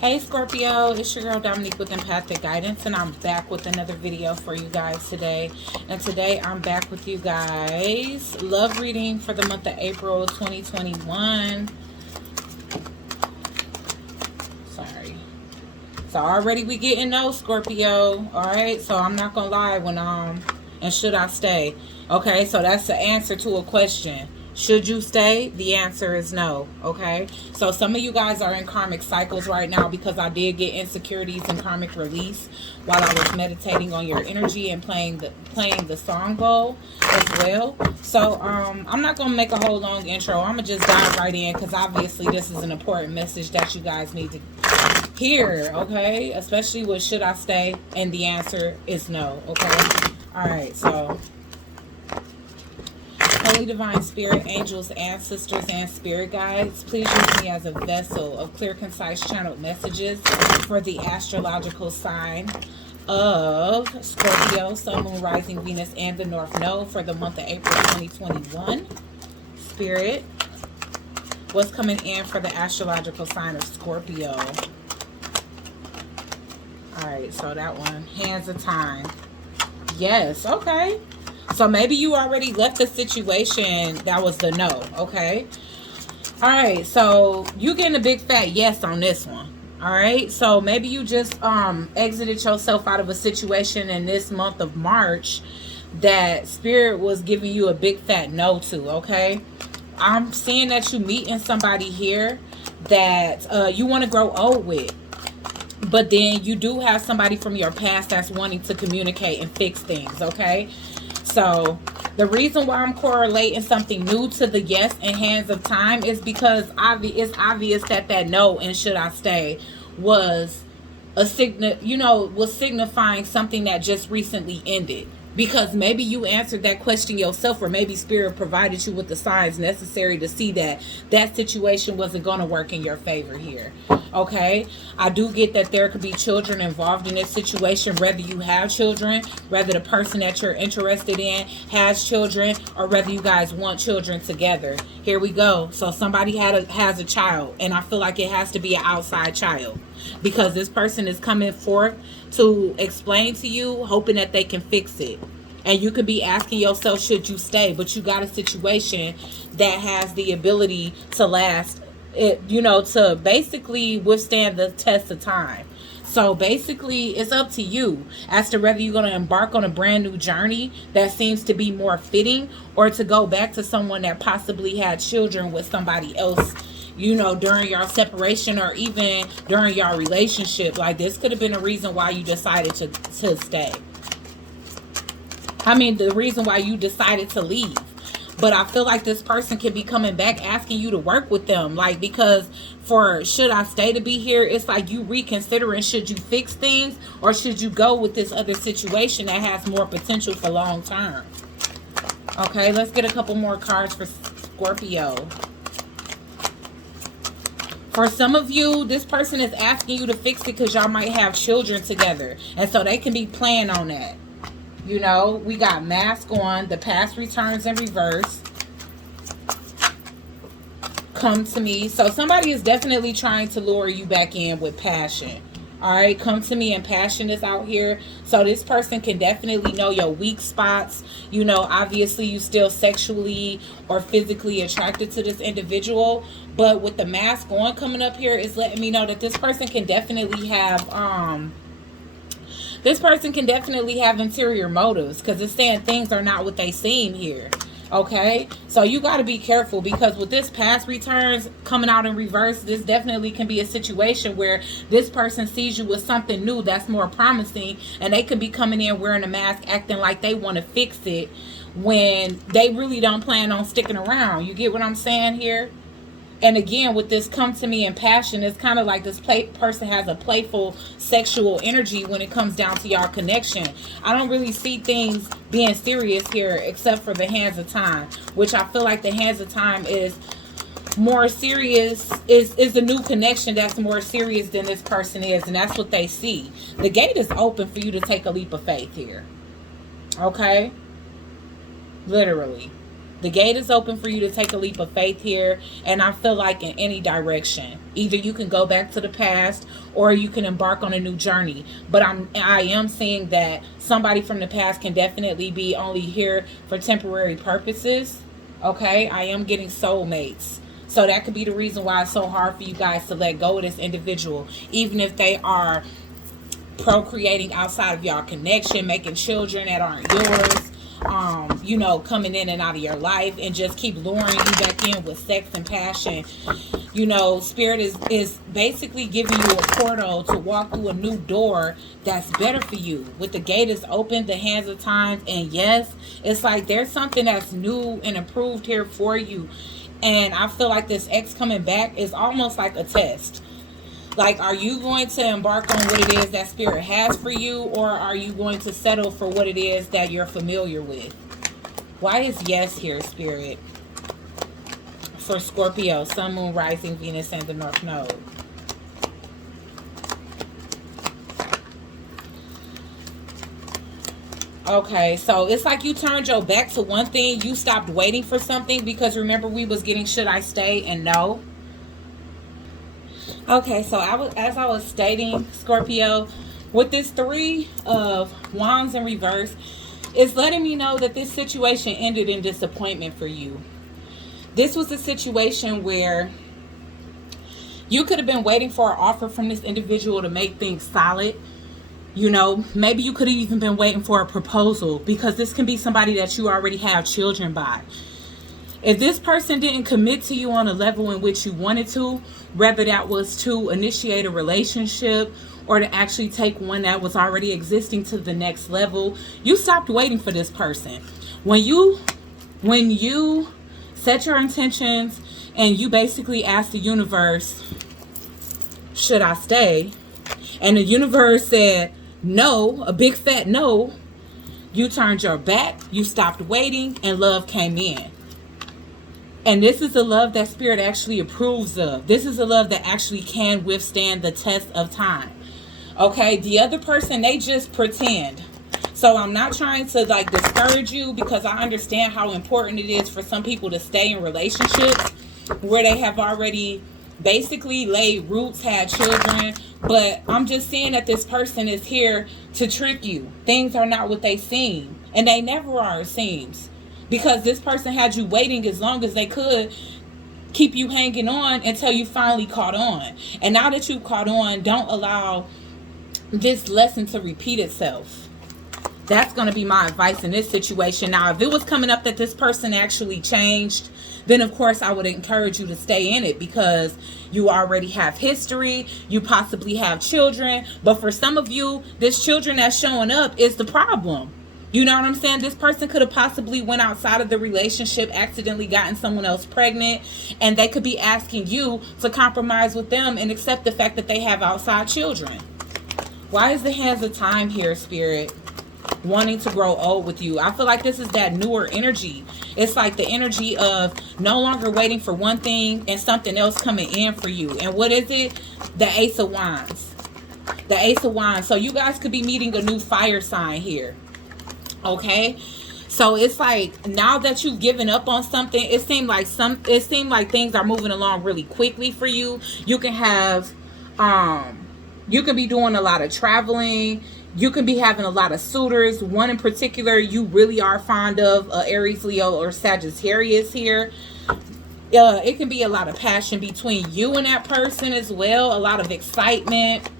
Hey Scorpio, it's your girl Dominique with Empathic Guidance, and I'm back with another video for you guys today. And today I'm back with you guys. Love reading for the month of April 2021. Sorry. So already we getting no Scorpio. Alright, so I'm not gonna lie when and should I stay? Okay, so that's the answer to a question. Should you stay? The answer is no. Okay, so some of you guys are in karmic cycles right now because I did get insecurities and karmic release while I was meditating on your energy and playing the song bowl as well. So I'm not gonna make a whole long intro. I'm gonna just dive right in because obviously this is an important message that you guys need to hear. Okay, especially with should I stay, and the answer is no. Okay, all right, so Holy Divine Spirit, angels, ancestors, and spirit guides, please use me as a vessel of clear, concise, channeled messages for the astrological sign of Scorpio, Sun, Moon, Rising, Venus, and the North Node for the month of April 2021. Spirit, what's coming in for the astrological sign of Scorpio? Alright, so that one, hands of time. Yes, okay. So maybe you already left the situation that was the no, okay? All right, so you getting a big fat yes on this one. All right, so maybe you just exited yourself out of a situation in this month of March that Spirit was giving you a big fat no to, okay? I'm seeing that you meeting somebody here that you want to grow old with. But then you do have somebody from your past that's wanting to communicate and fix things, okay? So the reason why I'm correlating something new to the yes and hands of time is because it's obvious that no and should I stay was a was signifying something that just recently ended. Because maybe you answered that question yourself, or maybe Spirit provided you with the signs necessary to see that that situation wasn't going to work in your favor here. Okay, I do get that there could be children involved in this situation, whether you have children, whether the person that you're interested in has children, or whether you guys want children together. Here we go. So somebody has a child, and I feel like it has to be an outside child because this person is coming forth to explain to you, hoping that they can fix it. And you could be asking yourself, should you stay? But you got a situation that has the ability to last, to basically withstand the test of time. So basically, it's up to you as to whether you're going to embark on a brand new journey that seems to be more fitting, or to go back to someone that possibly had children with somebody else, during your separation or even during your relationship. Like, this could have been a reason why you decided to stay. I mean, the reason why you decided to leave. But I feel like this person could be coming back asking you to work with them. Like, because for should I stay to be here, it's like you reconsidering, should you fix things or should you go with this other situation that has more potential for long term. Okay, let's get a couple more cards for Scorpio. For some of you, this person is asking you to fix it because y'all might have children together. And so they can be playing on that. We got mask on. The past returns in reverse. Come to me. So somebody is definitely trying to lure you back in with passion. All right, come to me, and passion is out here. So this person can definitely know your weak spots. Obviously you still sexually or physically attracted to this individual. But with the mask on coming up here, is letting me know that this person can definitely have interior motives, because it's saying things are not what they seem here. Okay, so you got to be careful, because with this past returns coming out in reverse, this definitely can be a situation where this person sees you with something new that's more promising, and they could be coming in wearing a mask, acting like they want to fix it when they really don't plan on sticking around. You get what I'm saying here? And again, with this come to me in passion, it's kind of like this person has a playful sexual energy when it comes down to y'all connection. I don't really see things being serious here except for the hands of time, which I feel like the hands of time is more serious, is a new connection that's more serious than this person is. And that's what they see. The gate is open for you to take a leap of faith here. Okay? Literally. The gate is open for you to take a leap of faith here. And I feel like in any direction, either you can go back to the past or you can embark on a new journey. But I am seeing that somebody from the past can definitely be only here for temporary purposes. Okay, I am getting soulmates. So that could be the reason why it's so hard for you guys to let go of this individual, even if they are procreating outside of y'all connection, making children that aren't yours, you know, coming in and out of your life, and just keep luring you back in with sex and passion. You know, Spirit is basically giving you a portal to walk through a new door that's better for you. With the gate is open, the hands of times, and yes, it's like there's something that's new and improved here for you. And I feel like this ex coming back is almost like a test. Like, are you going to embark on what it is that Spirit has for you, or are you going to settle for what it is that you're familiar with? Why is yes here, Spirit? For Scorpio, Sun, Moon, Rising, Venus, and the North Node. Okay, so it's like you turned your back to one thing. You stopped waiting for something because remember we was getting should I stay and no. Okay, so as I was stating, Scorpio, with this 3 of Wands in reverse, it's letting me know that this situation ended in disappointment for you. This was a situation where you could have been waiting for an offer from this individual to make things solid. You know, maybe you could have even been waiting for a proposal, because this can be somebody that you already have children by. If this person didn't commit to you on a level in which you wanted to, whether that was to initiate a relationship or to actually take one that was already existing to the next level, you stopped waiting for this person. When you set your intentions and you basically ask the universe, should I stay? And the universe said no, a big fat no. You turned your back, you stopped waiting, and love came in. And this is a love that Spirit actually approves of. This is a love that actually can withstand the test of time. Okay, the other person, they just pretend. So I'm not trying to like discourage you, because I understand how important it is for some people to stay in relationships where they have already basically laid roots, had children. But I'm just saying that this person is here to trick you. Things are not what they seem, and they never are, it seems, because this person had you waiting as long as they could, keep you hanging on until you finally caught on. And now that you caught on, don't allow this lesson to repeat itself. That's going to be my advice in this situation. Now, if it was coming up that this person actually changed, then of course I would encourage you to stay in it, because you already have history, you possibly have children. But for some of you, this children that's showing up is the problem. You know what I'm saying? This person could have possibly went outside of the relationship, accidentally gotten someone else pregnant, and they could be asking you to compromise with them and accept the fact that they have outside children. Why is the hands of time here, Spirit? Wanting to grow old with you. I feel like this is that newer energy. It's like the energy of no longer waiting for one thing and something else coming in for you. And what is it? The Ace of Wands. The Ace of Wands. So you guys could be meeting a new fire sign here. Okay, so it's like now that you've given up on something, it seemed like things are moving along really quickly for you. You can have you can be doing a lot of traveling. You can be having a lot of suitors. One in particular you really are fond of, Aries, Leo, or Sagittarius here. It can be a lot of passion between you and that person as well. A lot of excitement.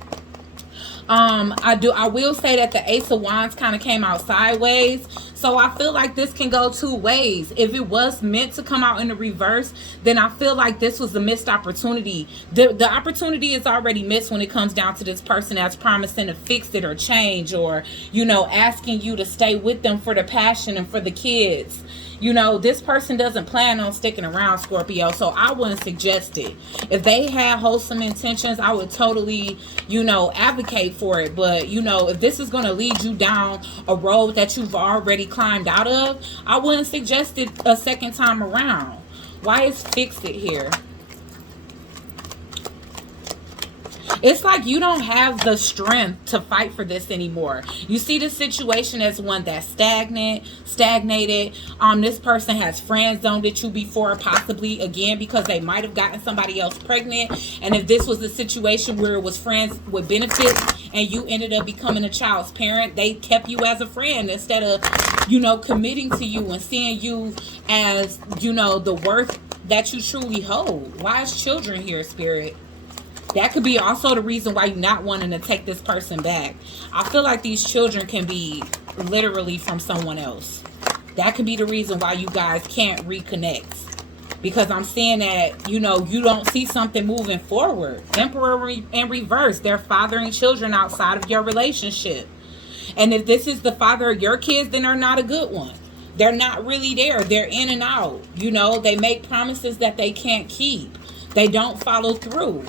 I will say that the Ace of Wands kind of came out sideways. So I feel like this can go two ways. If it was meant to come out in the reverse, then I feel like this was a missed opportunity. The opportunity is already missed when it comes down to this person that's promising to fix it or change, or, you know, asking you to stay with them for the passion and for the kids. You know, this person doesn't plan on sticking around, Scorpio, so I wouldn't suggest it. If they had wholesome intentions, I would totally, you know, advocate for it. But, you know, if this is going to lead you down a road that you've already climbed out of, I wouldn't suggest it a second time around. Why is fixed it here? It's like you don't have the strength to fight for this anymore. You see the situation as one that's stagnated. This person has friend zoned at you before, possibly again because they might have gotten somebody else pregnant. And if this was a situation where it was friends with benefits and you ended up becoming a child's parent, they kept you as a friend instead of, committing to you and seeing you as, the worth that you truly hold. Why is children here, Spirit? That could be also the reason why you're not wanting to take this person back. I feel like these children can be literally from someone else. That could be the reason why you guys can't reconnect. Because I'm seeing that, you don't see something moving forward. Emperor in reverse. They're fathering children outside of your relationship. And if this is the father of your kids, then they're not a good one. They're not really there. They're in and out. They make promises that they can't keep. They don't follow through.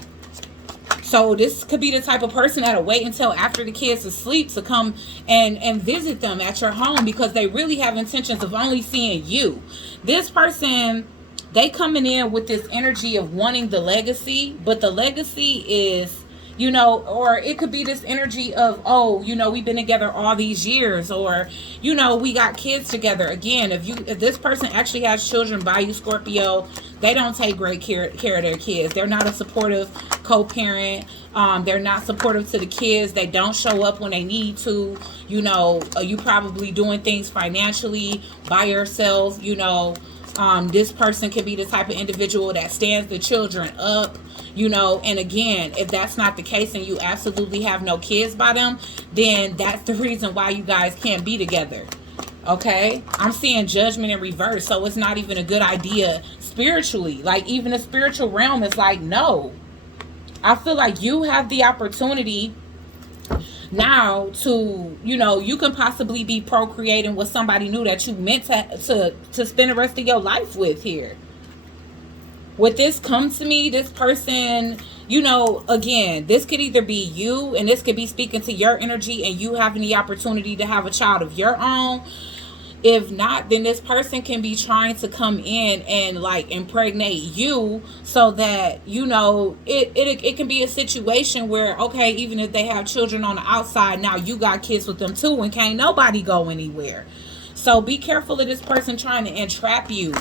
So this could be the type of person that'll wait until after the kids asleep to come and visit them at your home because they really have intentions of only seeing you. This person, they coming in with this energy of wanting the legacy, but the legacy is, or it could be this energy of, we've been together all these years, or, we got kids together. Again, if this person actually has children by you, Scorpio, they don't take great care of their kids. They're not a supportive co-parent. They're not supportive to the kids. They don't show up when they need to. You probably doing things financially by yourself. This person could be the type of individual that stands the children up. And again, if that's not the case and you absolutely have no kids by them, then that's the reason why you guys can't be together. Okay, I'm seeing judgment in reverse, so it's not even a good idea spiritually. Like, even the spiritual realm is like, no. I feel like you have the opportunity now to, you can possibly be procreating with somebody new that you meant to spend the rest of your life with here. With this comes to me, this person, again, this could either be you, and this could be speaking to your energy and you having the opportunity to have a child of your own. If not, then this person can be trying to come in and like impregnate you so that, it can be a situation where, okay, even if they have children on the outside, now you got kids with them too and can't nobody go anywhere. So be careful of this person trying to entrap you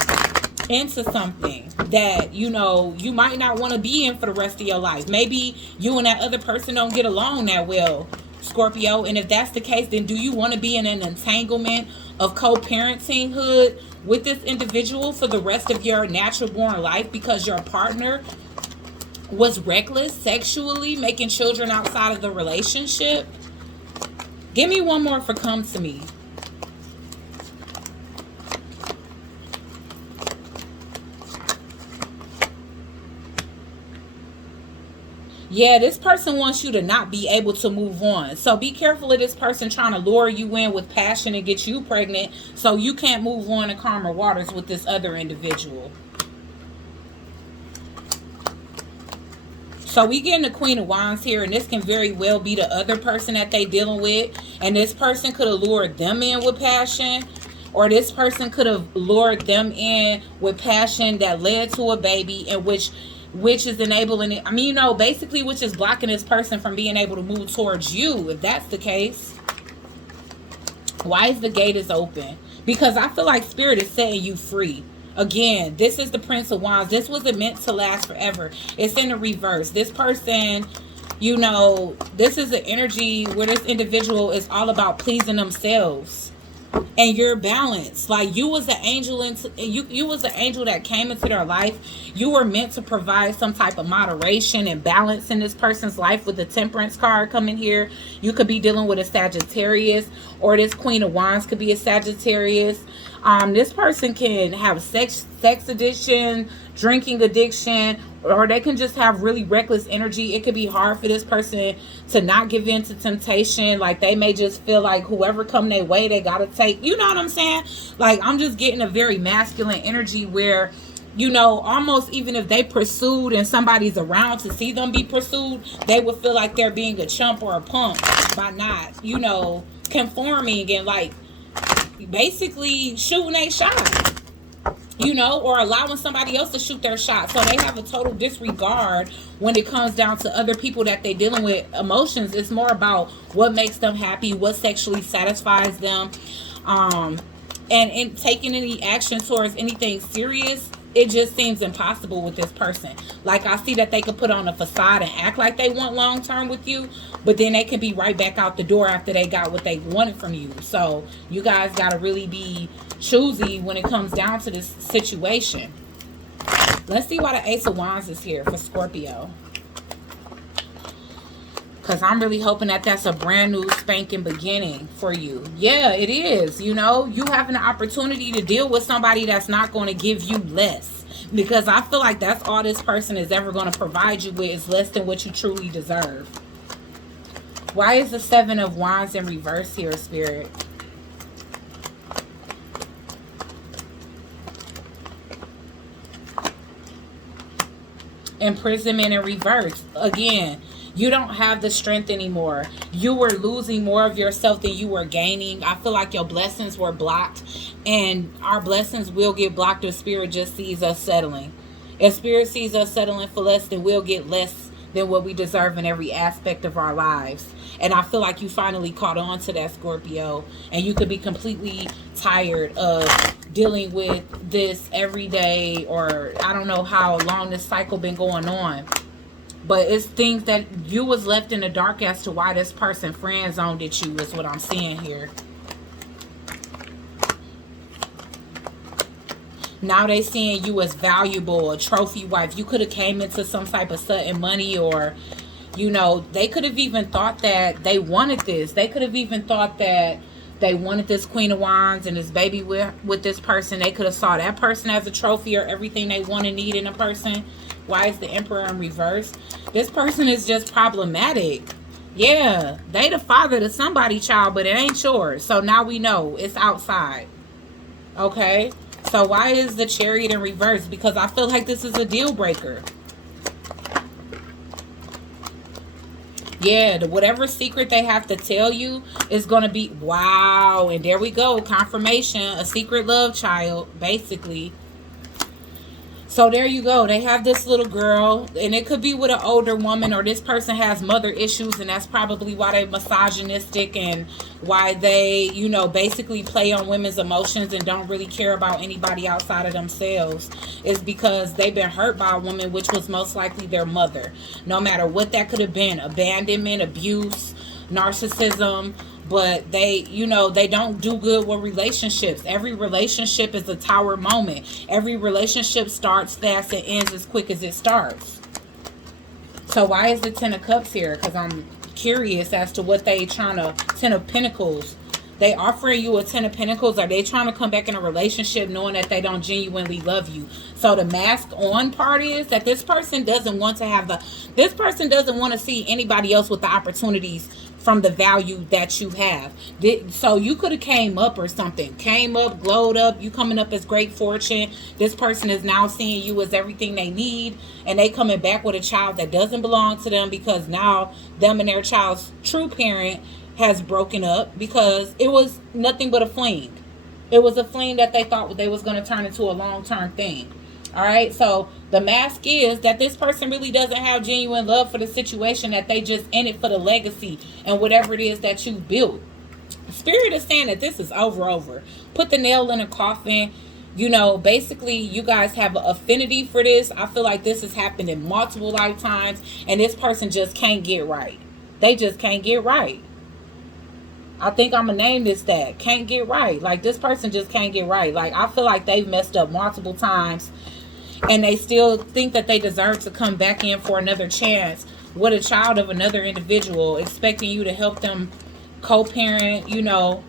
into something that, you might not want to be in for the rest of your life. Maybe you and that other person don't get along that well, Scorpio. And if that's the case, then do you want to be in an entanglement of co-parentinghood with this individual for the rest of your natural born life because your partner was reckless sexually, making children outside of the relationship? Give me one more for come to me. Yeah, this person wants you to not be able to move on. So be careful of this person trying to lure you in with passion and get you pregnant so you can't move on to calmer waters with this other individual. So we getting the Queen of Wands here, and this can very well be the other person that they dealing with. And this person could have lured them in with passion, or this person could have lured them in with passion that led to a baby, in which is enabling it. I mean, basically which is blocking this person from being able to move towards you, if that's the case. Why is the gate is open? Because I feel like Spirit is setting you free. Again, this is the Prince of Wands. This wasn't meant to last forever. It's in the reverse. This person, this is an energy where this individual is all about pleasing themselves. And you're balanced. Like, you was an angel you was an angel that came into their life. You were meant to provide some type of moderation and balance in this person's life. With the Temperance card coming here, you could be dealing with a Sagittarius, or this Queen of Wands could be a Sagittarius. This person can have sex addiction, drinking addiction, or they can just have really reckless energy. It could be hard for this person to not give in to temptation. Like, they may just feel like whoever come their way, they gotta take. You know what I'm saying? Like, I'm just getting a very masculine energy where, almost even if they pursued and somebody's around to see them be pursued, they would feel like they're being a chump or a punk by not, conforming and like basically shooting a shot. you know, or allowing somebody else to shoot their shot. So they have a total disregard when it comes down to other people that they're dealing with emotions. It's more about what makes them happy, what sexually satisfies them. And in taking any action towards anything serious, it just seems impossible with this person. Like, I see that they could put on a facade and act like they want long term with you, but then they can be right back out the door after they got what they wanted from you. So you guys got to really be choosy when it comes down to this situation. Let's see why the Ace of Wands is here for Scorpio. Because I'm really hoping that that's a brand new spanking beginning for you. Yeah, it is. You know, you have an opportunity to deal with somebody that's not going to give you less. Because I feel like that's all this person is ever going to provide you with, is less than what you truly deserve. Why is the Seven of Wands in reverse here, Spirit? Imprisonment in reverse. Again, you don't have the strength anymore. You were losing more of yourself than you were gaining. I feel like your blessings were blocked, and our blessings will get blocked if Spirit just sees us settling. If Spirit sees us settling for less, then we'll get less than what we deserve in every aspect of our lives. And I feel like you finally caught on to that, Scorpio, and you could be completely tired of dealing with this every day, or I don't know how long this cycle been going on. But it's things that you was left in the dark as to why this person friend zoned at you, is what I'm seeing here. Now they seeing you as valuable, a trophy wife. You could have came into some type of sudden money, or, you know, they could have even thought that they wanted this. They could have even thought that they wanted this Queen of Wands and this baby with this person. They could have saw that person as a trophy or everything they want and need in a person. Why is the Emperor in reverse? This person is just problematic. Yeah, they the father to somebody's child, but it ain't yours. So now we know it's outside. Okay? So why is the Chariot in reverse? Because I feel like this is a deal breaker. Yeah, whatever secret they have to tell you is going to be, wow. And there we go. Confirmation. A secret love child, basically. So there you go. They have this little girl, and it could be with an older woman, or this person has mother issues, and that's probably why they're misogynistic and why they, you know, basically play on women's emotions and don't really care about anybody outside of themselves. Is because they've been hurt by a woman, which was most likely their mother. No matter what that could have been, abandonment, abuse, narcissism. But they, you know, they don't do good with relationships. Every relationship is a tower moment. Every relationship starts fast and ends as quick as it starts. So why is the Ten of Cups here? Because I'm curious as to what they trying to... Ten of Pentacles. They offering you a Ten of Pentacles. Are they trying to come back in a relationship knowing that they don't genuinely love you? So the mask on part is that this person doesn't want to have the... This person doesn't want to see anybody else with the opportunities from the value that you have. So you could have came up or something. Came up, glowed up. You coming up as great fortune. This person is now seeing you as everything they need. And they coming back with a child that doesn't belong to them, because now them and their child's true parent has broken up because it was nothing but a fling. It was a fling that they thought they was going to turn into a long-term thing. All right, so the mask is that this person really doesn't have genuine love for the situation, that they just in it for the legacy and whatever it is that you built. Spirit is saying that this is over. Put the nail in a coffin. You know, basically, you guys have an affinity for this. I feel like this has happened in multiple lifetimes, and this person just can't get right. They just can't get right. I think I'm going to name this that. Can't get right. Like, this person just can't get right. Like, I feel like they've messed up multiple times, and they still think that they deserve to come back in for another chance with a child of another individual, expecting you to help them co-parent, you know.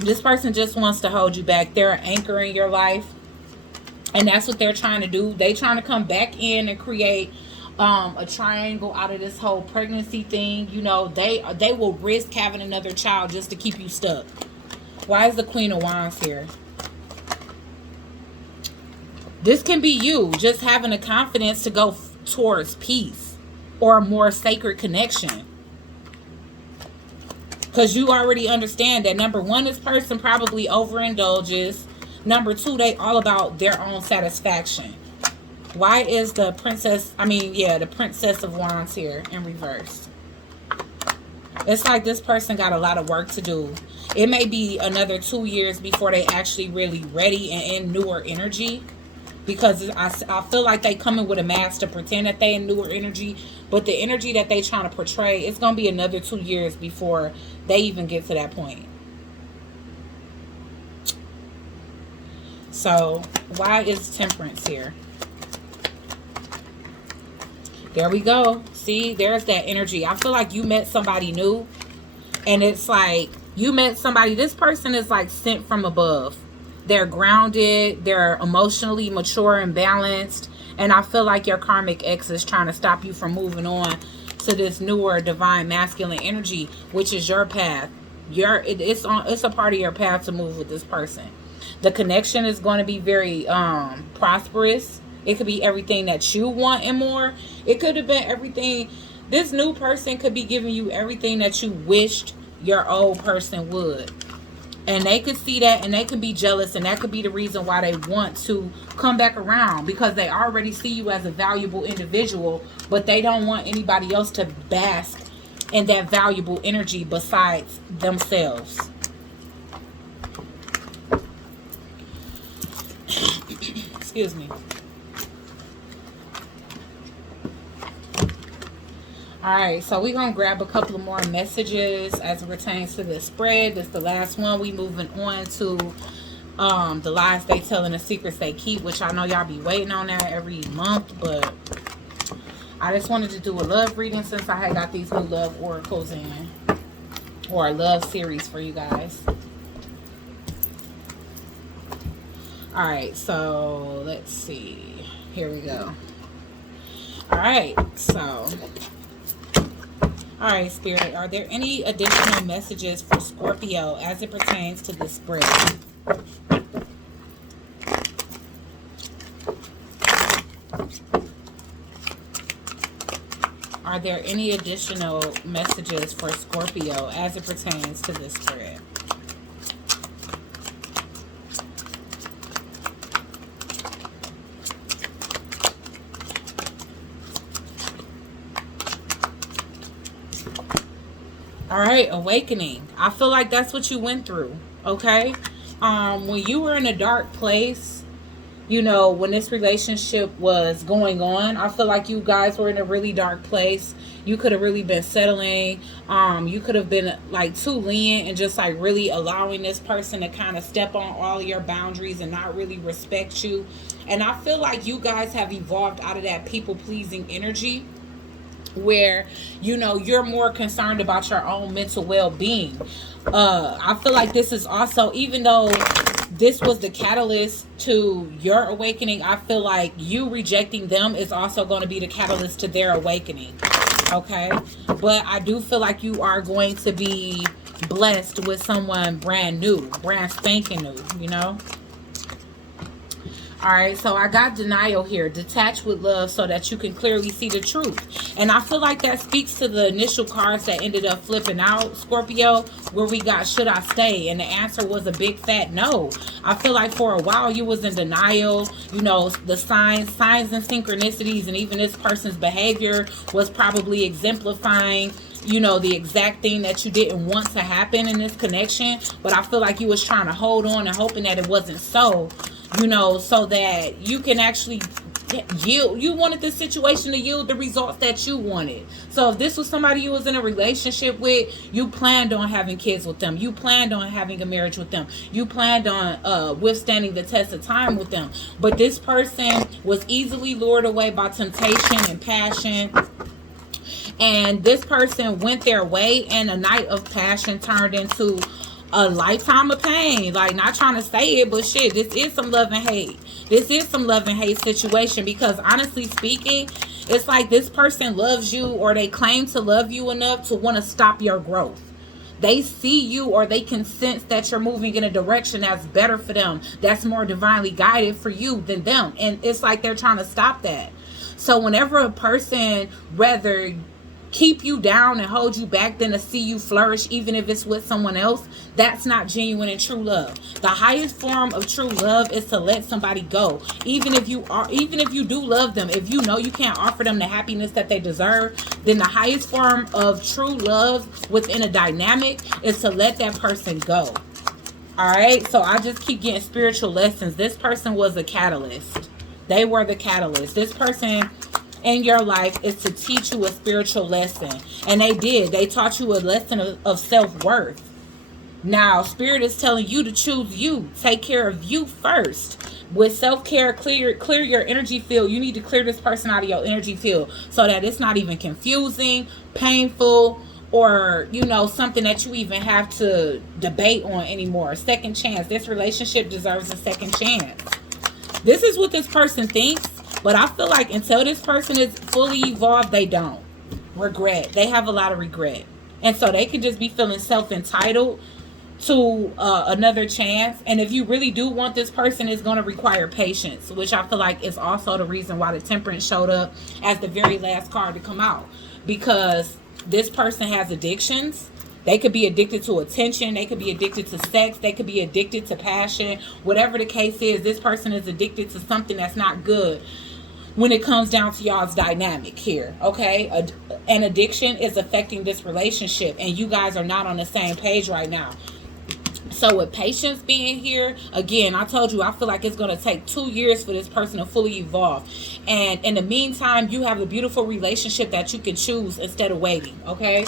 This person just wants to hold you back. They're an anchor in your life, and that's what they're trying to do. They trying to come back in and create a triangle out of this whole pregnancy thing. You know, they will risk having another child just to keep you stuck. Why is the Queen of Wands here? This can be you just having the confidence to go towards peace or a more sacred connection. Because you already understand that, number one, this person probably overindulges. Number two, they all about their own satisfaction. Why is the princess, the Princess of Wands here in reverse? It's like this person got a lot of work to do. It may be another 2 years before they actually really ready and in newer energy. Because I feel like they come in with a mask to pretend that they in newer energy. But the energy that they trying to portray, it's going to be another 2 years before they even get to that point. So, why is Temperance here? There we go. See, there's that energy. I feel like you met somebody new. And it's like, you met somebody, this person is like sent from above. They're grounded. They're emotionally mature and balanced. And I feel like your karmic ex is trying to stop you from moving on to this newer divine masculine energy, which is your path. It's a part of your path to move with this person. The connection is going to be very prosperous. It could be everything that you want and more. It could have been everything. This new person could be giving you everything that you wished your old person would. And they could see that and they could be jealous. And that could be the reason why they want to come back around. Because they already see you as a valuable individual. But they don't want anybody else to bask in that valuable energy besides themselves. Excuse me. Alright, so we're going to grab a couple of more messages as it pertains to this spread. This is the last one. We moving on to the lies they tell and the secrets they keep, which I know y'all be waiting on that every month, but I just wanted to do a love reading since I had got these new love oracles in, or a love series for you guys. Alright, so let's see. Here we go. Alright, so... Alright, Spirit, are there any additional messages for Scorpio as it pertains to this spread? Are there any additional messages for Scorpio as it pertains to this spread? All right, awakening. I feel like that's what you went through, okay? When you were in a dark place, you know, when this relationship was going on, I feel like you guys were in a really dark place. You could have really been settling. You could have been like too lenient and just like really allowing this person to kind of step on all your boundaries and not really respect you. And I feel like you guys have evolved out of that people-pleasing energy, where, you know, you're more concerned about your own mental well-being. I feel like this is also, even though this was the catalyst to your awakening, I feel like you rejecting them is also going to be the catalyst to their awakening. Okay? But I do feel like you are going to be blessed with someone brand new, brand spanking new, you know? Alright, so I got denial here. Detach with love so that you can clearly see the truth. And I feel like that speaks to the initial cards that ended up flipping out, Scorpio, where we got, should I stay? And the answer was a big fat no. I feel like for a while you was in denial. You know, the signs and synchronicities and even this person's behavior was probably exemplifying, you know, the exact thing that you didn't want to happen in this connection. But I feel like you was trying to hold on and hoping that it wasn't so. You know, so that you can actually yield. You wanted the situation to yield the results that you wanted. So if this was somebody you was in a relationship with, you planned on having kids with them. You planned on having a marriage with them. You planned on withstanding the test of time with them. But this person was easily lured away by temptation and passion. And this person went their way, and a night of passion turned into a lifetime of pain. Like, not trying to say it, but shit, this is some love and hate. This is some love and hate situation, because honestly speaking, it's like this person loves you, or they claim to love you enough to want to stop your growth. They see you, or they can sense that you're moving in a direction that's better for them, that's more divinely guided for you than them. And it's like they're trying to stop that. So whenever a person, whether keep you down and hold you back than to see you flourish, even if it's with someone else, that's not genuine and true love. The highest form of true love is to let somebody go, even if you do love them. If you know you can't offer them the happiness that they deserve, then the highest form of true love within a dynamic is to let that person go. All right, so I just keep getting spiritual lessons. This person was a catalyst. They were the catalyst. This person in your life is to teach you a spiritual lesson. And they did. They taught you a lesson of self-worth. Now, Spirit is telling you to choose you. Take care of you first. With self-care, clear your energy field. You need to clear this person out of your energy field so that it's not even confusing, painful, or, you know, something that you even have to debate on anymore. Second chance. This relationship deserves a second chance. This is what this person thinks, but I feel like until this person is fully evolved, they don't. Regret. They have a lot of regret. And so they can just be feeling self-entitled to another chance. And if you really do want this person, it's going to require patience, which I feel like is also the reason why the Temperance showed up as the very last card to come out. Because this person has addictions. They could be addicted to attention. They could be addicted to sex. They could be addicted to passion. Whatever the case is, this person is addicted to something that's not good when it comes down to y'all's dynamic here, okay? An addiction is affecting this relationship, and you guys are not on the same page right now. So with patience being here, again, I told you, I feel like it's going to take 2 years for this person to fully evolve. And in the meantime, you have a beautiful relationship that you can choose instead of waiting, okay?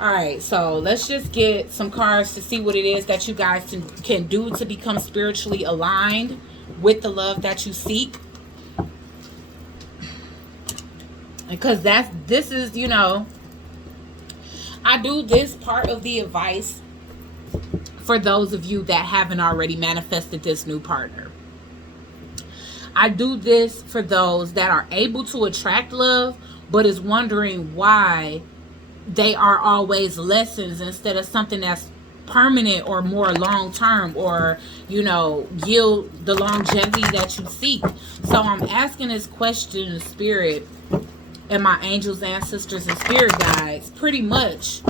All right, so let's just get some cards to see what it is that you guys can do to become spiritually aligned with the love that you seek. Because this is, you know, I do this part of the advice for those of you that haven't already manifested this new partner. I do this for those that are able to attract love, but is wondering why they are always lessons instead of something that's permanent or more long term, or, you know, yield the longevity that you seek. So I'm asking this question in Spirit and my angels, ancestors, and spirit guides pretty much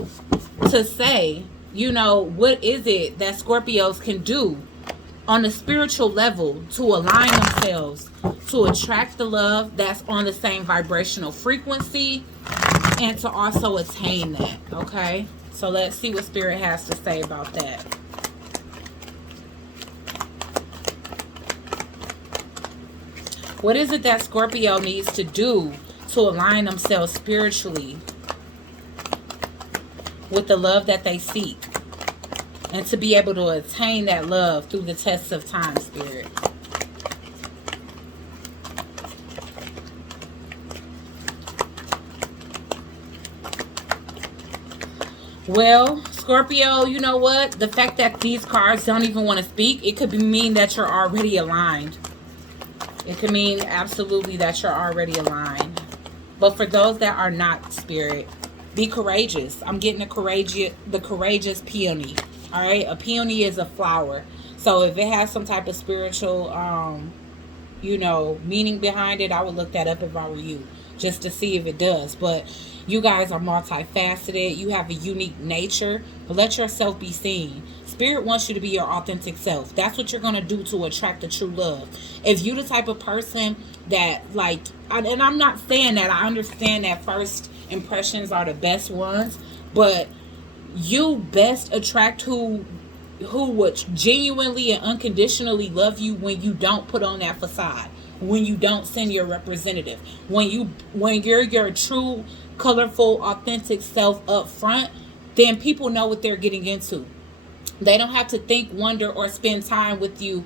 to say, you know, what is it that Scorpios can do on a spiritual level to align themselves to attract the love that's on the same vibrational frequency and to also attain that, okay? So let's see what Spirit has to say about that. What is it that Scorpio needs to do to align themselves spiritually with the love that they seek and to be able to attain that love through the tests of time, Spirit? Well, Scorpio, you know what? The fact that these cards don't even want to speak, it could mean that you're already aligned. It could mean absolutely that you're already aligned. But for those that are not, Spirit, be courageous. I'm getting the courageous peony. All right, a peony is a flower. So if it has some type of spiritual, you know, meaning behind it, I would look that up if I were you, just to see if it does. But you guys are multifaceted. You have a unique nature. But let yourself be seen. Spirit wants you to be your authentic self. That's what you're going to do to attract the true love. If you're the type of person that, like, and I'm not saying that, I understand that first impressions are the best ones, but you best attract who would genuinely and unconditionally love you when you don't put on that facade, when you don't send your representative, when you're your true, colorful, authentic self up front, then people know what they're getting into. They don't have to think, wonder, or spend time with you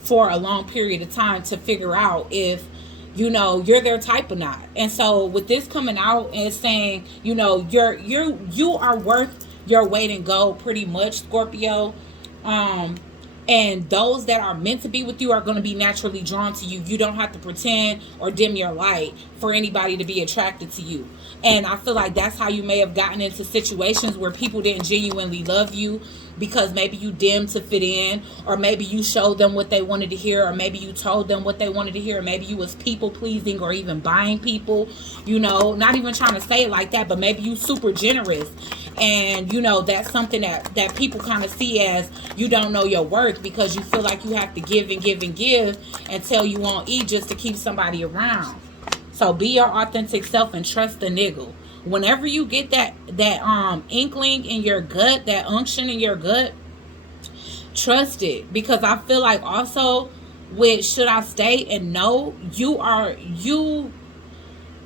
for a long period of time to figure out if, you know, you're their type or not. And so with this coming out and saying, you know, you are worth your weight in gold pretty much, Scorpio. And those that are meant to be with you are going to be naturally drawn to you. You don't have to pretend or dim your light for anybody to be attracted to you. And I feel like that's how you may have gotten into situations where people didn't genuinely love you, because maybe you dimmed to fit in, or maybe you showed them what they wanted to hear, or maybe you told them what they wanted to hear, or maybe you was people pleasing or even buying people, you know, not even trying to say it like that, but maybe you super generous. And you know, that's something that people kind of see as you don't know your worth, because you feel like you have to give and give and give until you won't eat just to keep somebody around. So be your authentic self and trust the nigga. Whenever you get that inkling in your gut, that unction in your gut, trust it. Because I feel like also with should I stay and no, you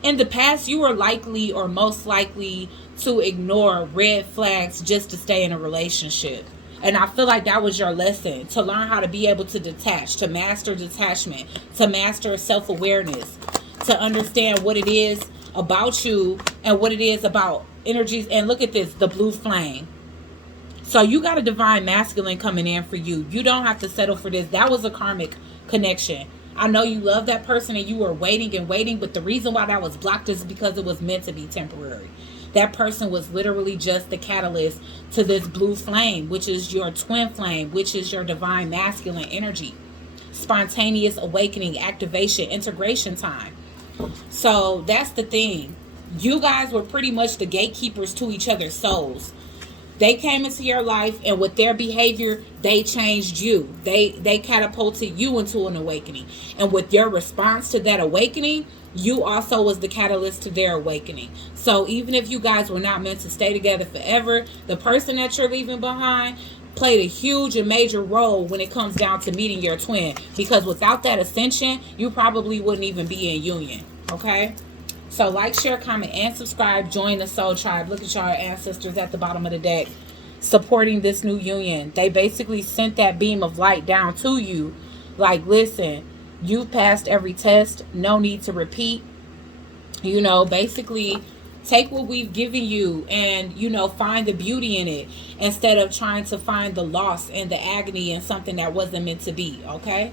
in the past you were likely or most likely to ignore red flags just to stay in a relationship. And I feel like that was your lesson, to learn how to be able to detach, to master detachment, to master self-awareness, to understand what it is about you and what it is about energies. And look at this, the blue flame. So you got a divine masculine coming in for you. You don't have to settle for this. That was a karmic connection. I know you love that person and you were waiting and waiting, but the reason why that was blocked is because it was meant to be temporary. That person was literally just the catalyst to this blue flame, which is your twin flame, which is your divine masculine energy. Spontaneous awakening, activation, integration time. So that's the thing. You guys were pretty much the gatekeepers to each other's souls. They came into your life, and with their behavior, they changed you. They catapulted you into an awakening. And with your response to that awakening, you also was the catalyst to their awakening. So even if you guys were not meant to stay together forever, the person that you're leaving behind played a huge and major role when it comes down to meeting your twin. Because without that ascension, you probably wouldn't even be in union. Okay? So like, share, comment, and subscribe. Join the soul tribe. Look at y'all ancestors at the bottom of the deck supporting this new union. They basically sent that beam of light down to you. Like, listen, you've passed every test. No need to repeat. You know, basically take what we've given you and, you know, find the beauty in it instead of trying to find the loss and the agony in something that wasn't meant to be. Okay?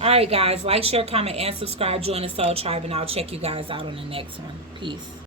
All right, guys. Like, share, comment, and subscribe. Join the soul tribe, and I'll check you guys out on the next one. Peace.